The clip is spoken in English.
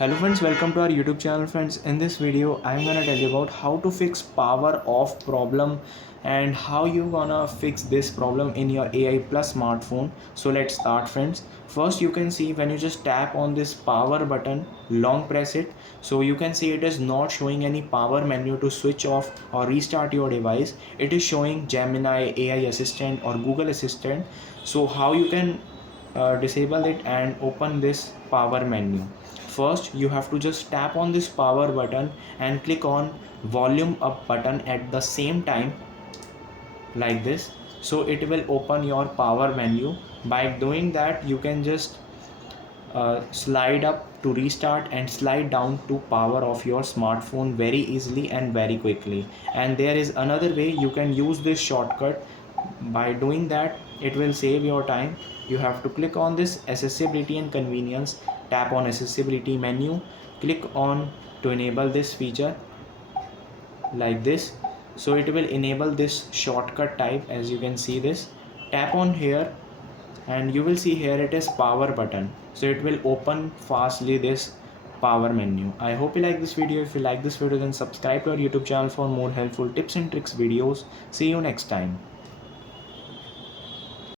Hello friends, welcome to our YouTube channel friends. In this video I'm gonna tell you about how to fix power off problem and how you gonna fix this problem in your AI plus smartphone. So let's start friends. First you can see when you just tap on this power button, long press it, so you can see it is not showing any power menu to switch off or restart your device. It is showing Gemini, AI assistant or Google assistant. So how you can disable it and open this power menu? First you have to just tap on this power button and click on volume up button at the same time, like this. So it will open your power menu. By doing that you can just slide up to restart and slide down to power off your smartphone very easily and very quickly. And there is another way you can use this shortcut. By doing that it will save your time. You have to click on this accessibility and convenience, tap on accessibility menu, click on to enable this feature, like this. So it will enable this shortcut type. As you can see this, tap on here and you will see here it is power button, so it will open fastly this power menu. I hope you like this video. If you like this video then subscribe to our YouTube channel for more helpful tips and tricks videos. See you next time.